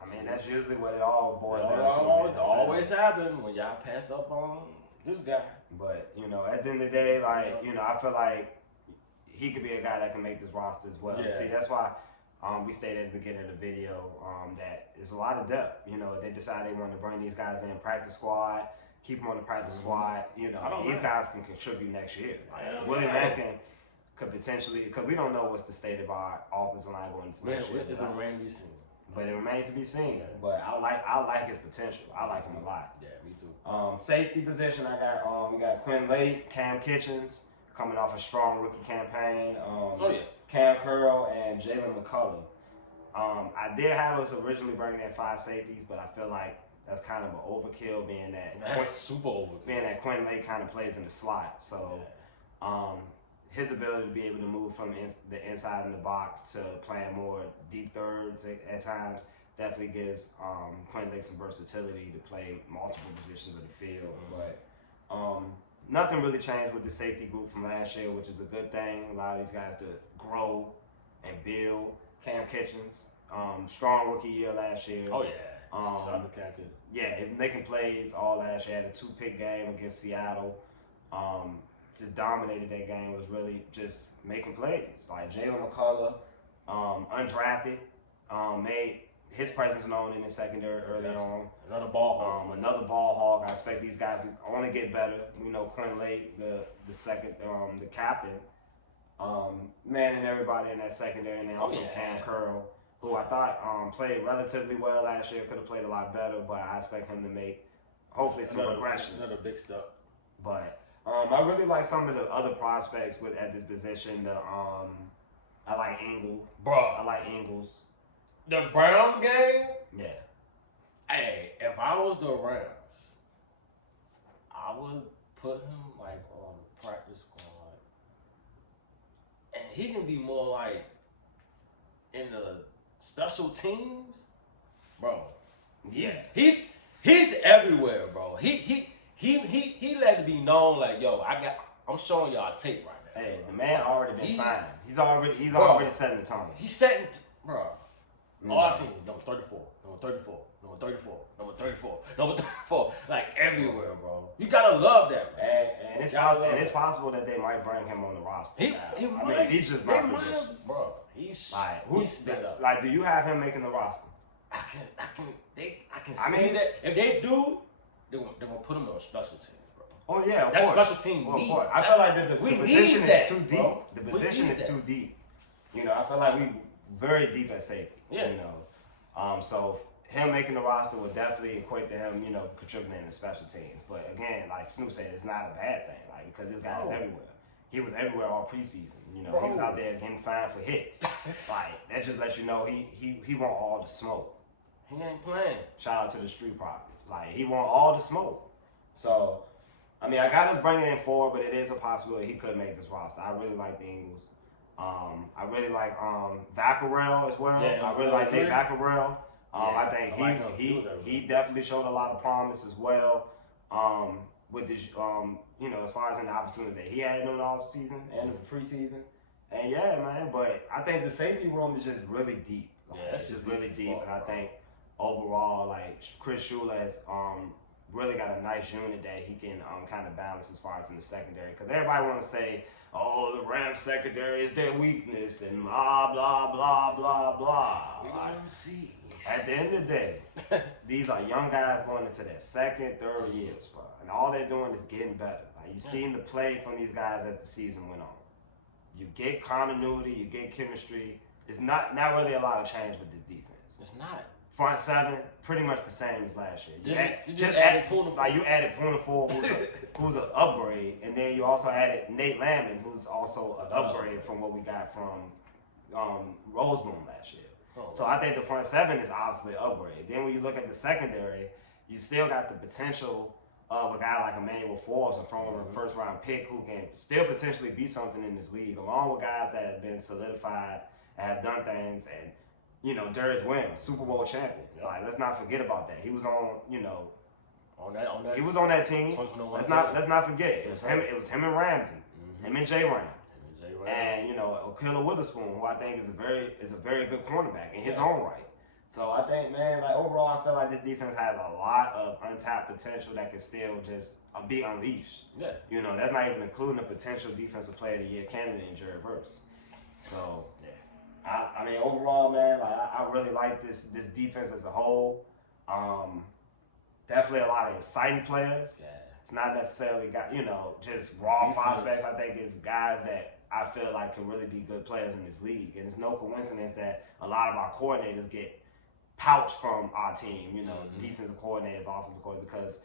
I mean, that's usually what it all boils down to. It always happens when y'all passed up on this guy. But, you know, at the end of the day, like, you know, I feel like he could be a guy that can make this roster as well. Yeah. See, that's why we stated at the beginning of the video that it's a lot of depth. You know, they decided they wanted to bring these guys in practice squad, keep them on the practice squad. You know, these guys can contribute next year. Willie Lampkin could potentially, because we don't know what's the state of our offensive line going into next year. It's remains to be seen. But it remains to be seen. Yeah. But I like his potential. I like him a lot. Yeah, me too. Safety position, we got Quinn Lake, Cam Kitchens, coming off a strong rookie campaign. Cam Curl and Jalen McCullough. I did have us originally bringing in 5 safeties, but I feel like that's kind of an overkill, being that super overkill. Being that Quinn Lake kind of plays in the slot. So his ability to be able to move from the inside in the box to playing more deep thirds at times definitely gives Quinn Lake some versatility to play multiple positions of the field. But nothing really changed with the safety group from last year, which is a good thing. Allow these guys to grow and build. Cam Kitchens, strong rookie year last year. Oh yeah. Shout out to Cam Kitchens. Yeah, making plays all last year. Had a 2-pick game against Seattle. Just dominated that game. Was really just making plays. Like Jalen McCullough, undrafted, made his presence known in the secondary early on. Another ball hog. Another ball hog. I expect these guys to only get better. We know Quinn Lake, the second, the captain, manning everybody in that secondary, and then also Cam Curl, who I thought played relatively well last year. Could have played a lot better, but I expect him to make hopefully some progressions. Another big step. But I really like some of the other prospects at this position. I like Ingle. Bro. I like Ingles. The Browns game? Yeah. Hey, if I was the Rams, I would put him like on the practice squad. And he can be more like in the special teams. Bro. He's everywhere, bro. He let it be known like, yo, I'm showing y'all tape right now. Hey, the man already been fine. He's already setting the tone. He's setting, bro. All I seen was number 34, number 34, number 34, number 34, number 34. Like everywhere, bro. You gotta love that, bro. And it's and it's possible that they might bring him on the roster. He I might. mean, he's just They my might, predictions. bro. He's stood up. Like, do you have him making the roster? I can see that if they do, they're gonna put him on special teams, bro. Oh yeah, of That's course. special team Well, of needs. course. I feel like the position is too deep. Bro. The position is too deep. You know, I feel like we very deep at safety. Yeah. You know, so him making the roster would definitely equate to him, you know, contributing to special teams. But again, like Snoop said, it's not a bad thing, like because this guy's everywhere. He was everywhere all preseason. You know, he was out there getting fined for hits. Like that just lets you know he want all the smoke. He ain't playing. Shout out to the Street Profits. Like he want all the smoke. So, I mean, I got us bringing in 4, but it is a possibility he could make this roster. I really like the Eagles. I really like Vaccarell as well. Yeah, I really like Nate Vaccarell. I think like he definitely showed a lot of promise as well. With this, you know, as far as in the opportunities that he had in the offseason and the preseason. And yeah, man, but I think the safety room is just really deep. Like, Yeah, it's just really deep, and I think overall, like Chris Shula has really got a nice unit that he can kind of balance as far as in the secondary. Because everybody want to say, oh, the Rams secondary is their weakness and blah, blah, blah, blah, blah. We're gonna see. At the end of the day, these are young guys going into their second, third years, bro. And all they're doing is getting better. Like you've seen the play from these guys as the season went on. You get continuity, you get chemistry. It's not really a lot of change with this defense. It's not. Front 7, pretty much the same as last year. You just added Poonaful. Like you added Poonaful, who's an upgrade, and then you also added Nate Landman, who's also an upgrade from what we got from Roseboom last year. Oh, So I think the front 7 is obviously an upgrade. Then when you look at the secondary, you still got the potential of a guy like Emmanuel Forbes, a former first-round pick who can still potentially be something in this league, along with guys that have been solidified and have done things. And you know, Darius Williams, Super Bowl champion. Yep. Like, let's not forget about that. He was on, you know, on that. he was on that team. 2021 Let's not forget. It was Yes, him. sir. It was him and Ramsey, him and Jay Ram. And And you know, Akilla Witherspoon, who I think is a very good cornerback in his own right. So I think, man, like overall, I feel like this defense has a lot of untapped potential that can still just be unleashed. yeah. You know, that's not even including the potential defensive player of the year candidate in Jared Verse. So Yeah. I mean, overall, man, like I really like this defense as a whole. Definitely a lot of exciting players. Yeah. It's not necessarily just raw Defense. prospects. I think it's guys that I feel like can really be good players in this league. And it's no coincidence that a lot of our coordinators get pouched from our team, defensive coordinators, offensive coordinators, because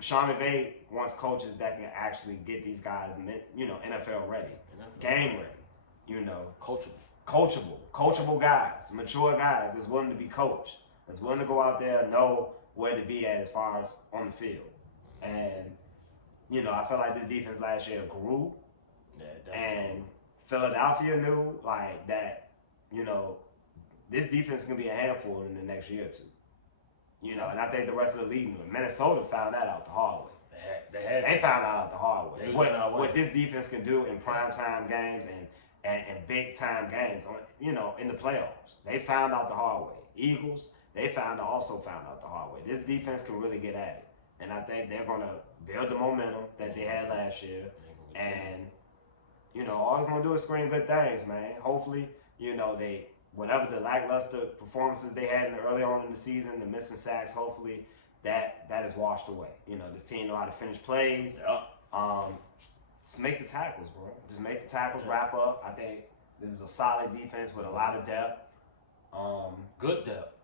Sean McVay wants coaches that can actually get these guys, NFL ready, game ready, coachable guys, mature guys that's willing to be coached, that's willing to go out there and know where to be at as far as on the field. And, I feel like this defense last year grew. Yeah, And Philadelphia knew like that, this defense can be a handful in the next year or two. And I think the rest of the league knew. Minnesota found that out the hard way. They found out the hard way. What this defense can do in primetime games and big time games, in the playoffs. They found out the hard way. Eagles, they also found out the hard way. This defense can really get at it. And I think they're going to build the momentum that they had last year. And, all it's going to do is scream good things, man. Hopefully, whatever the lackluster performances they had early on in the season, the missing sacks, hopefully that is washed away. This team know how to finish plays. Just make the tackles, bro. Just make the tackles, wrap up. I think this is a solid defense with a lot of depth. Good depth.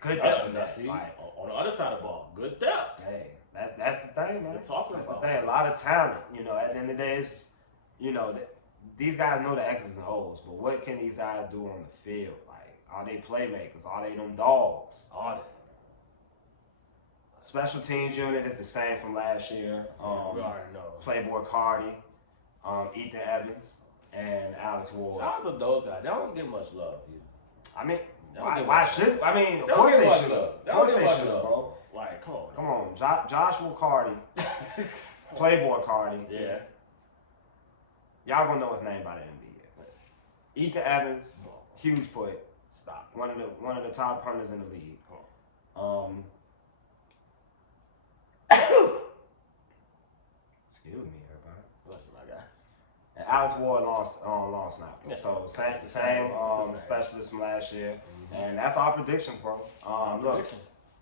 Good depth. Now, see, on the other side of the ball, good depth. Hey, that's the thing, man. We're talking that's about the thing. A lot of talent. At the end of the day, it's, these guys know the X's and O's, but what can these guys do on the field? Like, are they playmakers? Are they them dogs? Are they? Special teams unit is the same from last year. We already know. Playboy Cardi, Ethan Evans, and Alex Ward. Shout out to those guys. They don't get much love either. I mean, They don't get why much should? I mean, of They don't course get they much should. love. They Of don't course get they much should, love. bro. Like, come on. Come on, Joshua Cardi, Playboy Cardi. Yeah. Y'all gonna know his name by the end of the year. Ethan Evans, huge foot. Stop. One of the top punters in the league. Excuse me, everybody. What's my guy? And Alex Ward long snapper. Yeah. So It's same the same. specialist from last year. And that's our predictions, bro. Look, Predictions.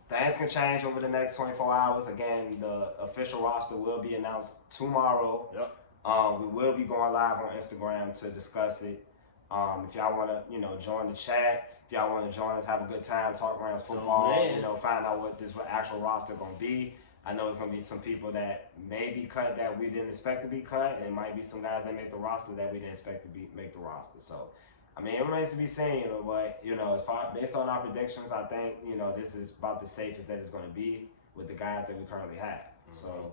things can change over the next 24 hours. Again, the official roster will be announced tomorrow. Yep. We will be going live on Instagram to discuss it. If y'all want to, join the chat, if y'all want to join us, have a good time, talk Rams football, find out what this actual roster going to be. I know it's going to be some people that may be cut that we didn't expect to be cut, and it might be some guys that make the roster that we didn't expect to make the roster. So, I mean, it remains to be seen, but, as far based on our predictions, I think, this is about the safest that it's going to be with the guys that we currently have. So,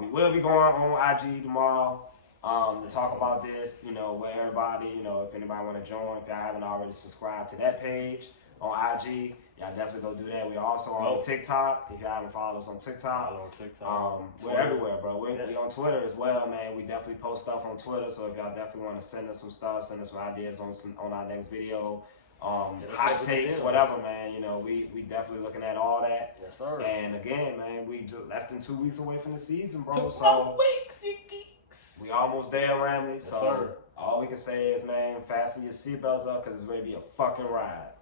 we will be going on IG tomorrow to talk about this, with everybody, if anybody want to join, if y'all haven't already subscribed to that page on IG, y'all definitely go do that. We're also on TikTok. If y'all haven't followed us on TikTok, Follow on TikTok. we're everywhere, bro. We on Twitter as well, man. We definitely post stuff on Twitter, so if y'all definitely want to send us some stuff, send us some ideas on our next video, hot takes, whatever, man. We definitely looking at all that. Yes, sir. And again, man, we just less than 2 weeks away from the season, bro. 2 more So weeks, you geeks. we almost there, Ramley. Yes, So sir. all we can say is, man, fasten your seatbelts up because it's ready to be a fucking ride.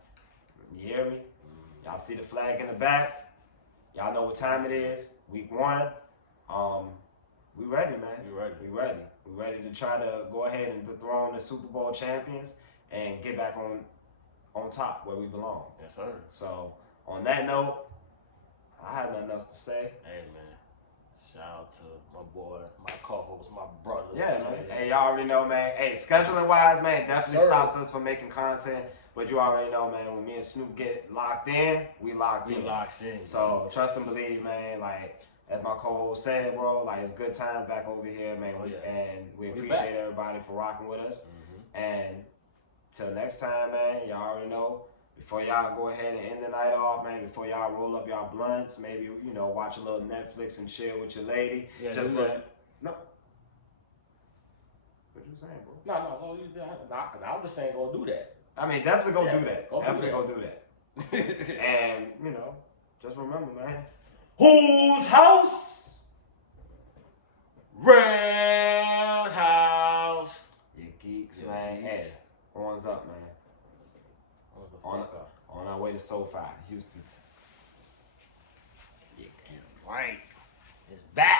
You hear me? Y'all see the flag in the back. Y'all know what time it is. Week 1. We ready, man. We ready. We ready. We ready to try to go ahead and dethrone the Super Bowl champions and get back on top where we belong. Yes, sir. So on that note, I have nothing else to say. Hey, man. Shout out to my boy, my co-host, my brother. Yeah, man. Hey, y'all already know, man. Hey, scheduling wise, man, definitely stops us from making content. But you already know, man, when me and Snoop get locked in, we locked in. We locked in. So trust and believe, man. Like, as my co-host said, bro, like, it's good times back over here, man. And we appreciate everybody for rocking with us. And till next time, man, y'all already know. Before y'all go ahead and end the night off, man, before y'all roll up y'all blunts, maybe, watch a little Netflix and chill with your lady. Yeah, just do that. No. What you saying, bro? No, I'm just saying go do that. I mean, definitely go do that. Go do that. And, just remember, man. Whose house? Red house. You geeks, Yeah, man. geeks. Hey, horns up, man. On our way to SoFi, Houston, Texas. Right. It's back.